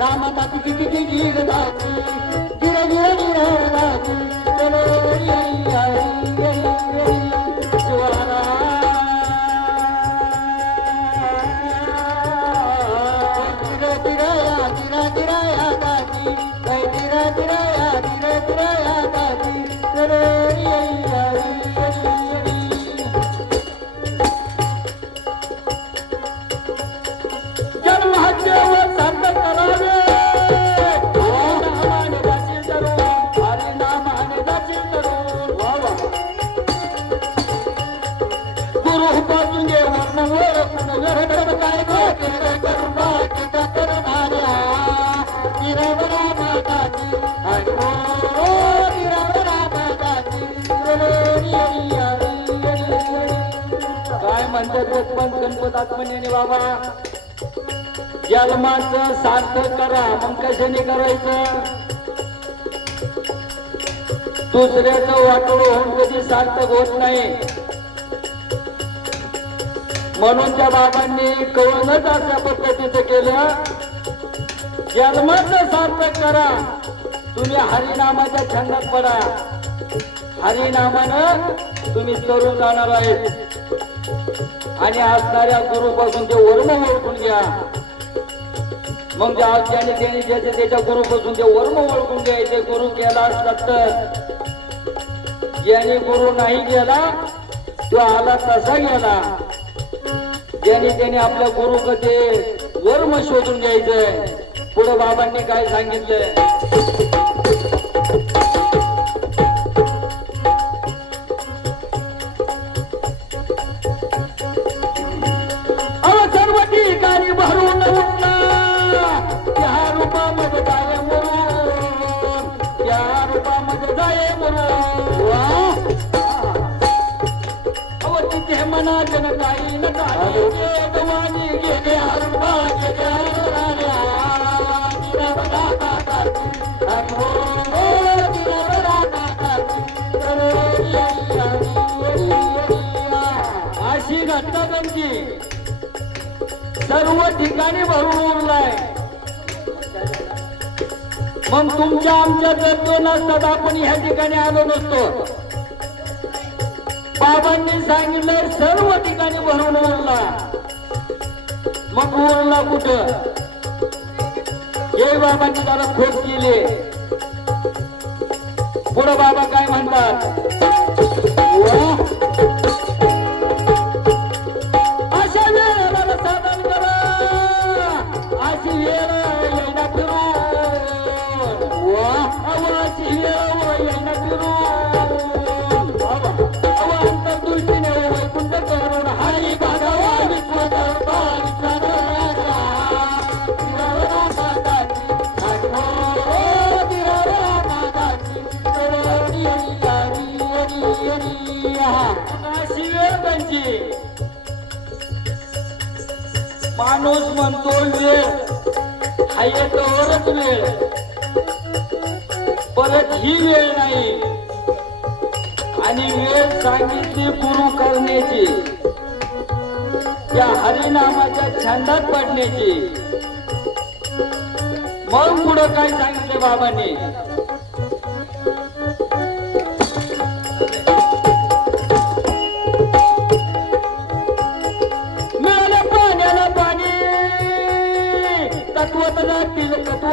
राम गिर गिर गिर गिर काय म्हणतात लोकपंत गणपत बाबा. जन्माच सार्थक करा मग कशाने करायचं. दुसऱ्याचं वाटोळ होऊन कधी सार्थक होत नाही. म्हणून त्या बाबांनी कळूनच अशा पद्धतीचं केलं. जन्माचं सार्थक करा. तुम्ही हरिनामाच्या छंदात पडा. हरिनामानं तुम्ही तरुण जाणार आहेत. आणि असणाऱ्या गुरुपासून ते वर्म ओळखून घ्या. मग ज्या ज्याने त्याने ज्याच्या त्याच्या गुरुपासून ते वर्म ओळखून घ्यायचे. गुरु केला असतात तर. ज्याने गुरु नाही गेला तो आला तसा गेला. ज्याने त्याने आपल्या गुरु कधी वर्म शोधून घ्यायचंय. पुढे बाबांनी काय सांगितलंय? मना जन काही न काही गेले आणि अशी घटना त्यांची. सर्व ठिकाणी भरून उरलाय मग तुमच्या आमच्या जर नसतात आपण ह्या ठिकाणी आलो नसतो. बाबांनी सांगितलं सर्व ठिकाणी भरून उरला मग उरला कुठं? हे बाबांनी त्याला खोट केले. पुढं बाबा काय म्हणतात? माणूस म्हणतो वेळ हा येतोवरच वेळ. परत ही वेळ नाही. आणि वेळ सांगितली गुरु करण्याची. त्या हरिनामाच्या छंदात पडण्याची. मग पुढं काय सांगितले बाबांनी? तत्वत जातील तत्व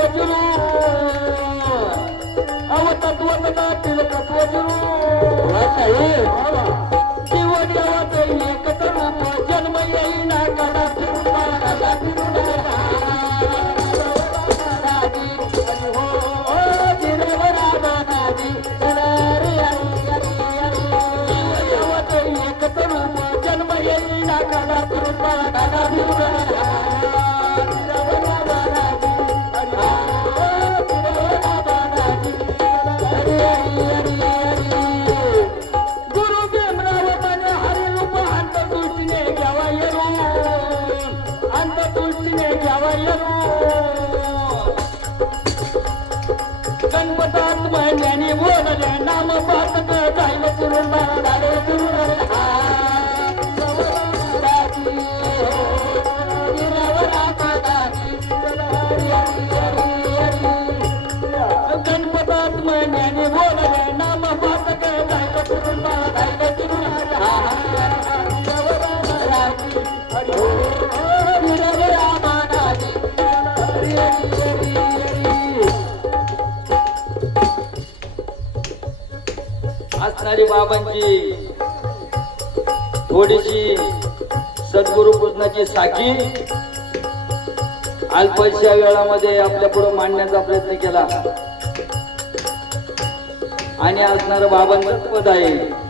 अव तत्वत जातील तत्व जिरू जीव देवाचं एकच रूप जन्म येईना कदा कदा हो, हो, कदा कदा गणपतात महिन्याने बोलले नाम पातक जाईल सुरू असणारी बाबांची थोडीशी सद्गुरु कृष्णाची साखी अल्पशा वेळामध्ये आपल्या पुढे मांडण्याचा प्रयत्न केला. आणि असणारं बाबांचं पद आहे.